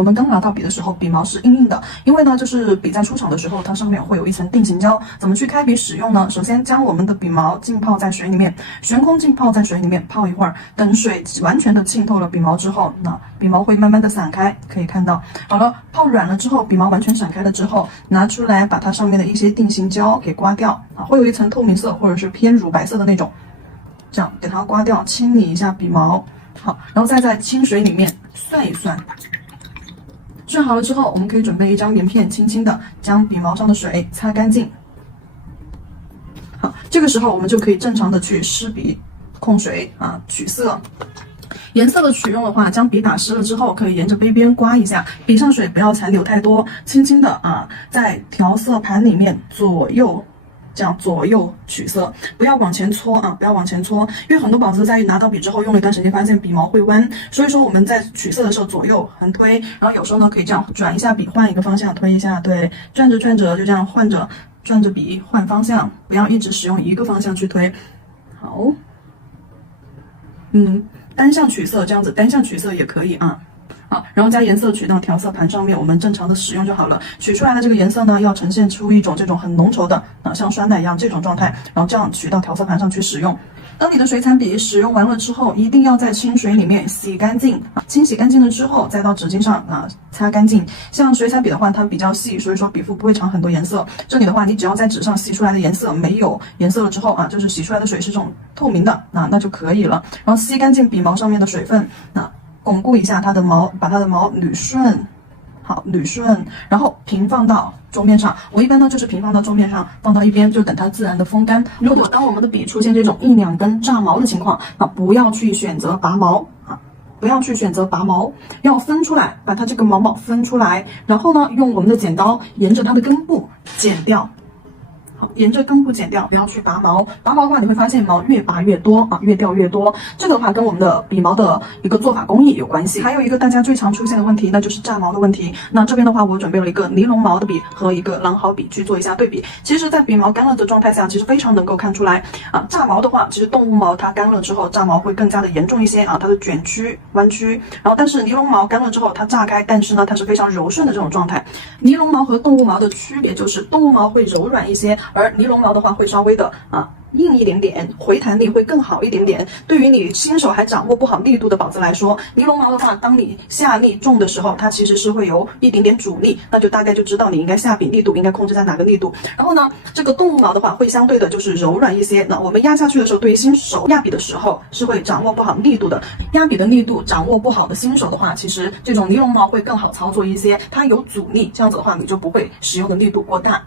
我们刚拿到笔的时候，笔毛是硬硬的，因为呢，就是笔在出厂的时候，它上面会有一层定型胶。怎么去开笔使用呢？首先将我们的笔毛浸泡在水里面，悬空浸泡在水里面泡一会儿，等水完全的浸透了笔毛之后，那笔毛会慢慢的散开，可以看到，好了，泡软了之后，笔毛完全散开了之后，拿出来把它上面的一些定型胶给刮掉啊，会有一层透明色或者是偏乳白色的那种，这样给它刮掉，清理一下笔毛。好，然后再在清水里面涮一涮，涮好了之后，我们可以准备一张棉片，轻轻的将笔毛上的水擦干净。好，这个时候我们就可以正常的去湿笔、控水啊，取色。颜色的取用的话，将笔打湿了之后，可以沿着杯边刮一下，笔上水不要残留太多，轻轻的啊，在调色盘里面左右。这样左右取色，不要往前搓啊，不要往前搓，因为很多宝子在拿到笔之后用了一段时间，发现笔毛会弯，所以说我们在取色的时候左右横推，然后有时候呢可以这样转一下笔，换一个方向推一下，对，转着转着就这样换着转着笔换方向，不要一直使用一个方向去推。好，单向取色这样子，单向取色也可以啊。好，然后将颜色取到调色盘上面，我们正常的使用就好了。取出来的这个颜色呢，要呈现出一种这种很浓稠的像酸奶一样这种状态，然后这样取到调色盘上去使用。当你的水彩笔使用完了之后，一定要在清水里面洗干净，清洗干净了之后，再到纸巾上擦干净。像水彩笔的话，它比较细，所以说笔腹不会藏很多颜色。这里的话，你只要在纸上洗出来的颜色没有颜色了之后就是洗出来的水是这种透明的，那就可以了。然后吸干净笔毛上面的水分，巩固一下它的毛，把它的毛捋顺，好，捋顺，然后平放到桌面上。我一般呢就是平放到桌面上，放到一边，就等它自然的风干。如果当我们的笔出现这种一两根炸毛的情况，不要去选择拔毛不要去选择拔毛，要分出来，把它这个毛毛分出来，然后呢用我们的剪刀沿着它的根部剪掉。好，沿着根部剪掉，不要去拔毛。拔毛的话，你会发现毛越拔越多越掉越多。这个的话跟我们的笔毛的一个做法工艺有关系。还有一个大家最常出现的问题，那就是炸毛的问题。那这边的话，我准备了一个尼龙毛的笔和一个狼毫笔去做一下对比。其实，在笔毛干了的状态下，其实非常能够看出来炸毛的话，其实动物毛它干了之后，炸毛会更加的严重一些它的卷曲、弯曲。然后，但是尼龙毛干了之后，它炸开，但是呢，它是非常柔顺的这种状态。尼龙毛和动物毛的区别就是，动物毛会柔软一些。而尼龙毛的话会稍微的硬一点点，回弹力会更好一点点。对于你新手还掌握不好力度的宝子来说，尼龙毛的话，当你下力重的时候，它其实是会有一点点阻力，那就大概就知道你应该下笔力度应该控制在哪个力度。然后呢，这个动物毛的话会相对的就是柔软一些。那我们压下去的时候，对于新手压笔的时候是会掌握不好力度的。压笔的力度掌握不好的新手的话，其实这种尼龙毛会更好操作一些，它有阻力，这样子的话你就不会使用的力度过大。